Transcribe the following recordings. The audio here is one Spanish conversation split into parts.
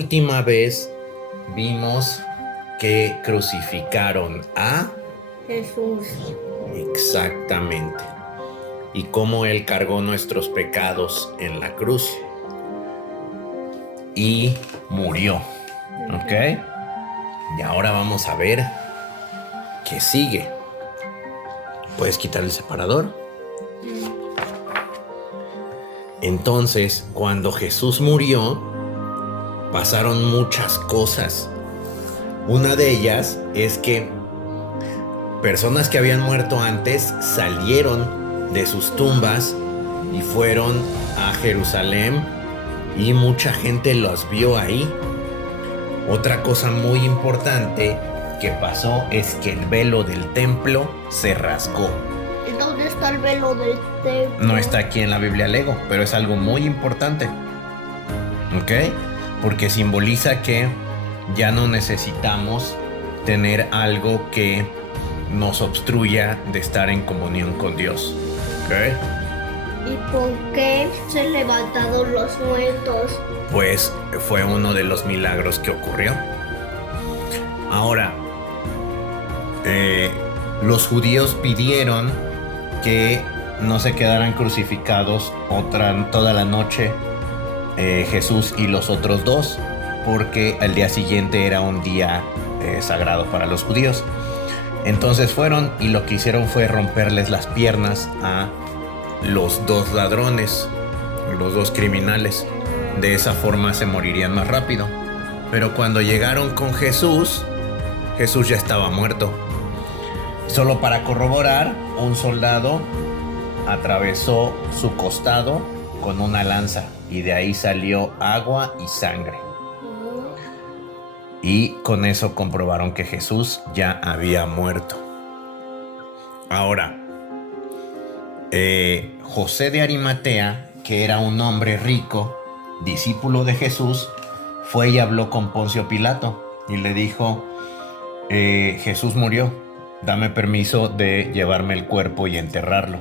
última vez vimos que crucificaron a Jesús. Exactamente. Y cómo Él cargó nuestros pecados en la cruz y murió. ¿Ok? Y ahora vamos a ver qué sigue. ¿Puedes quitar el separador? Entonces, cuando Jesús murió, pasaron muchas cosas. Una de ellas es que personas que habían muerto antes salieron de sus tumbas y fueron a Jerusalén y mucha gente los vio ahí. Otra cosa muy importante que pasó es que el velo del templo se rasgó. ¿Y dónde está el velo del templo? No está aquí en la Biblia Lego, pero es algo muy importante. ¿Ok? Porque simboliza que ya no necesitamos tener algo que nos obstruya de estar en comunión con Dios. ¿Ok? ¿Y por qué se levantaron los muertos? Pues fue uno de los milagros que ocurrió. Ahora, los judíos pidieron que no se quedaran crucificados toda la noche Jesús y los otros dos, porque el día siguiente era un día sagrado para los judíos. Entonces fueron y lo que hicieron fue romperles las piernas a los dos ladrones, los dos criminales. De esa forma se morirían más rápido. Pero cuando llegaron con Jesús, Jesús ya estaba muerto. Solo para corroborar, un soldado atravesó su costado con una lanza y de ahí salió agua y sangre. Y con eso comprobaron que Jesús ya había muerto. Ahora, José de Arimatea, que era un hombre rico, discípulo de Jesús, fue y habló con Poncio Pilato y le dijo: Jesús murió, dame permiso de llevarme el cuerpo y enterrarlo.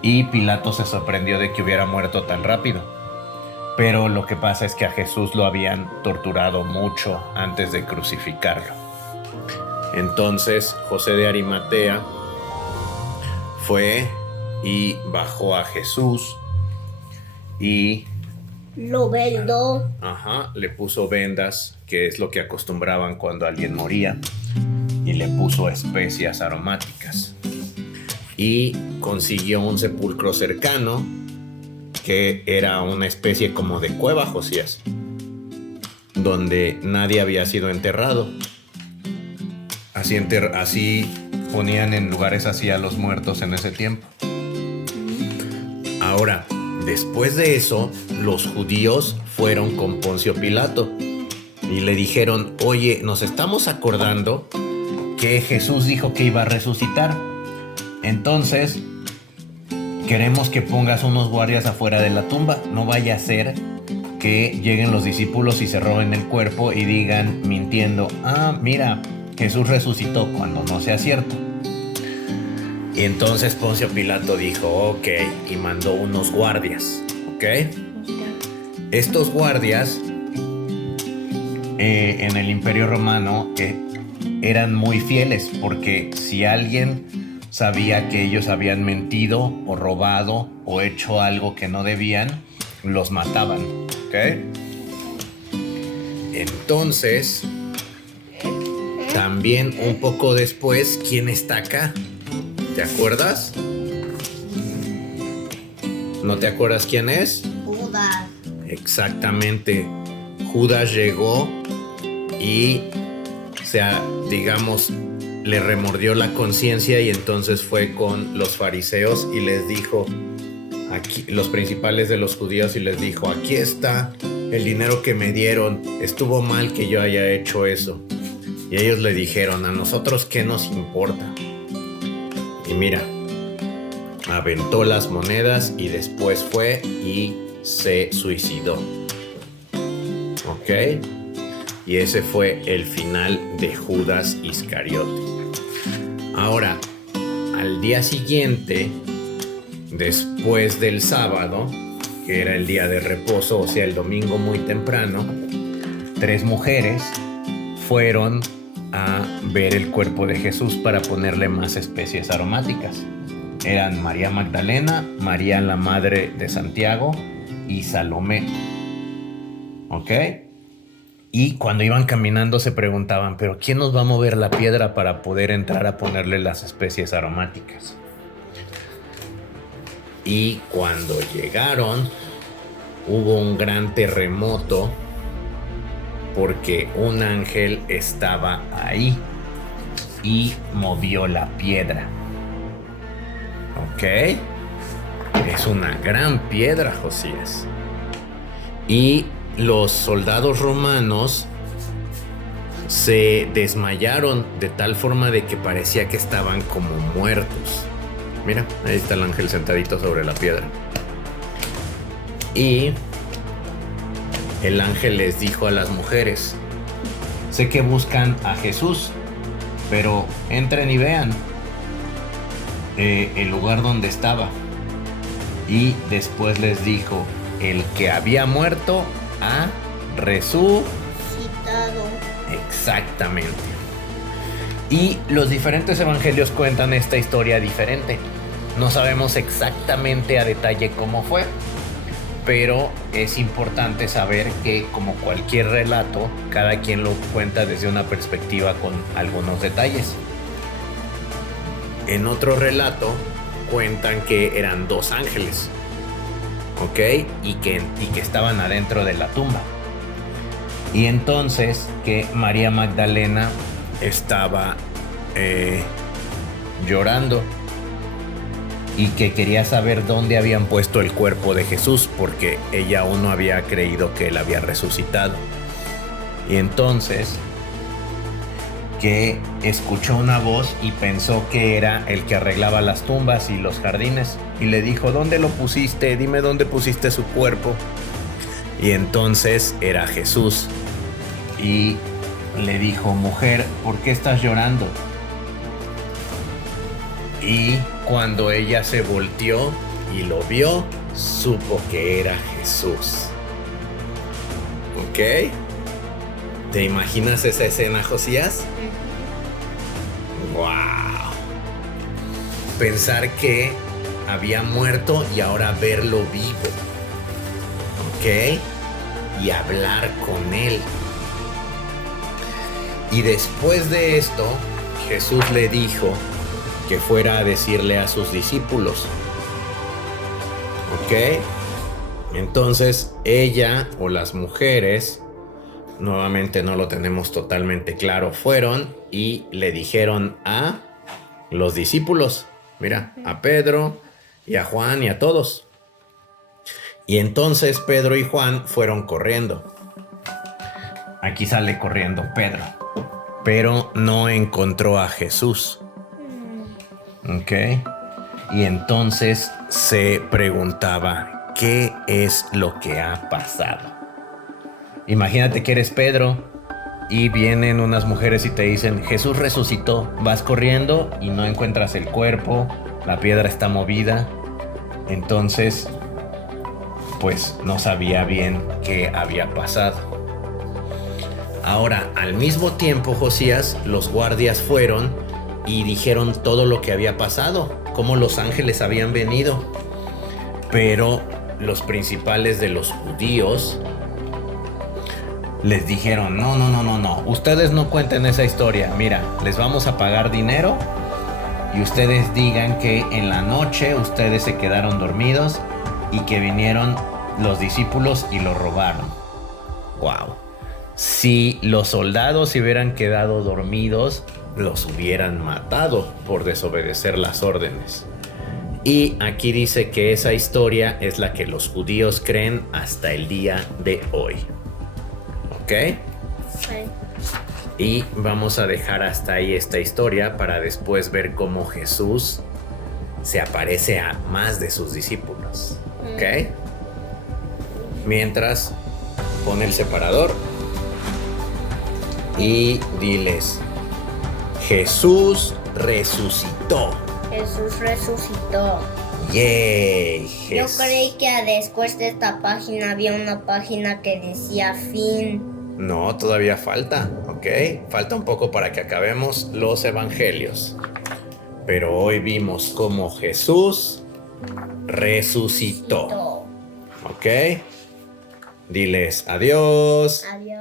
Y Pilato se sorprendió de que hubiera muerto tan rápido. Pero lo que pasa es que a Jesús lo habían torturado mucho antes de crucificarlo. Entonces José de Arimatea fue y bajó a Jesús y lo vendó. Le puso vendas, que es lo que acostumbraban cuando alguien moría, y le puso especias aromáticas. Y consiguió un sepulcro cercano, que era una especie como de cueva, Josías, donde nadie había sido enterrado. Así ponían en lugares así a los muertos en ese tiempo. Ahora, después de eso, los judíos fueron con Poncio Pilato y le dijeron: oye, nos estamos acordando que Jesús dijo que iba a resucitar. Entonces, queremos que pongas unos guardias afuera de la tumba. No vaya a ser que lleguen los discípulos y se roben el cuerpo y digan, mintiendo: mira, Jesús resucitó, cuando no sea cierto. Y entonces Poncio Pilato dijo: ok, y mandó unos guardias. ¿Ok? Estos guardias en el Imperio Romano eran muy fieles, porque si alguien sabía que ellos habían mentido o robado o hecho algo que no debían, los mataban. ¿Ok? Entonces, también un poco después, ¿quién está acá? ¿Te acuerdas? ¿No te acuerdas quién es? Judas. Exactamente. Judas llegó y, le remordió la conciencia y entonces fue con los fariseos y les dijo, los principales de los judíos, y les dijo: aquí está el dinero que me dieron, estuvo mal que yo haya hecho eso. Y ellos le dijeron: a nosotros qué nos importa. Y mira, aventó las monedas y después fue y se suicidó. ¿Ok? Y ese fue el final de Judas Iscariote. Ahora, al día siguiente, después del sábado, que era el día de reposo, o sea, el domingo muy temprano, 3 mujeres fueron a ver el cuerpo de Jesús para ponerle más especies aromáticas. Eran María Magdalena, María la madre de Santiago y Salomé. ¿Ok? Y cuando iban caminando se preguntaban, ¿pero quién nos va a mover la piedra para poder entrar a ponerle las especies aromáticas? Y cuando llegaron, hubo un gran terremoto porque un ángel estaba ahí y movió la piedra. ¿Ok? Es una gran piedra, Josías. Y los soldados romanos se desmayaron de tal forma de que parecía que estaban como muertos. Mira, ahí está el ángel sentadito sobre la piedra. Y el ángel les dijo a las mujeres: sé que buscan a Jesús, pero entren y vean el lugar donde estaba. Y después les dijo: el que había muerto ha resucitado. Exactamente. Y los diferentes evangelios cuentan esta historia diferente. No sabemos exactamente a detalle cómo fue, pero es importante saber que, como cualquier relato, cada quien lo cuenta desde una perspectiva con algunos detalles. En otro relato cuentan que eran 2 ángeles, ¿ok? Y que estaban adentro de la tumba. Y entonces que María Magdalena estaba llorando y que quería saber dónde habían puesto el cuerpo de Jesús, porque ella aún no había creído que él había resucitado. Y entonces que escuchó una voz y pensó que era el que arreglaba las tumbas y los jardines, y le dijo: ¿dónde lo pusiste? Dime dónde pusiste su cuerpo. Y entonces era Jesús, y le dijo: mujer, ¿por qué estás llorando? Y cuando ella se volteó y lo vio, supo que era Jesús. ¿Ok? ¿Te imaginas esa escena, Josías? ¡Wow! Pensar que había muerto y ahora verlo vivo. ¿Ok? Y hablar con él. Y después de esto, Jesús le dijo que fuera a decirle a sus discípulos. ¿Ok? Entonces ella o las mujeres, nuevamente no lo tenemos totalmente claro, fueron y le dijeron a los discípulos, mira, a Pedro y a Juan y a todos. Y entonces Pedro y Juan fueron corriendo. Aquí sale corriendo Pedro, pero no encontró a Jesús. ¿Ok? Y entonces se preguntaba: ¿qué es lo que ha pasado? Imagínate que eres Pedro y vienen unas mujeres y te dicen: Jesús resucitó. Vas corriendo y no encuentras el cuerpo, la piedra está movida. Entonces, pues no sabía bien qué había pasado. Ahora, al mismo tiempo, Josías, los guardias fueron y dijeron todo lo que había pasado, cómo los ángeles habían venido. Pero los principales de los judíos les dijeron: no, ustedes no cuenten esa historia. Mira, les vamos a pagar dinero y ustedes digan que en la noche ustedes se quedaron dormidos y que vinieron los discípulos y lo robaron. Wow. Si los soldados se hubieran quedado dormidos, los hubieran matado por desobedecer las órdenes. Y aquí dice que esa historia es la que los judíos creen hasta el día de hoy. ¿Ok? Sí. Y vamos a dejar hasta ahí esta historia para después ver cómo Jesús se aparece a más de sus discípulos. ¿Ok? Mientras, pon el separador y diles: Jesús resucitó. Jesús resucitó. ¡Yay! Yo creí que después de esta página había una página que decía fin. No, todavía falta, ¿ok? Falta un poco para que acabemos los evangelios. Pero hoy vimos cómo Jesús resucitó. ¿Ok? Diles adiós. Adiós.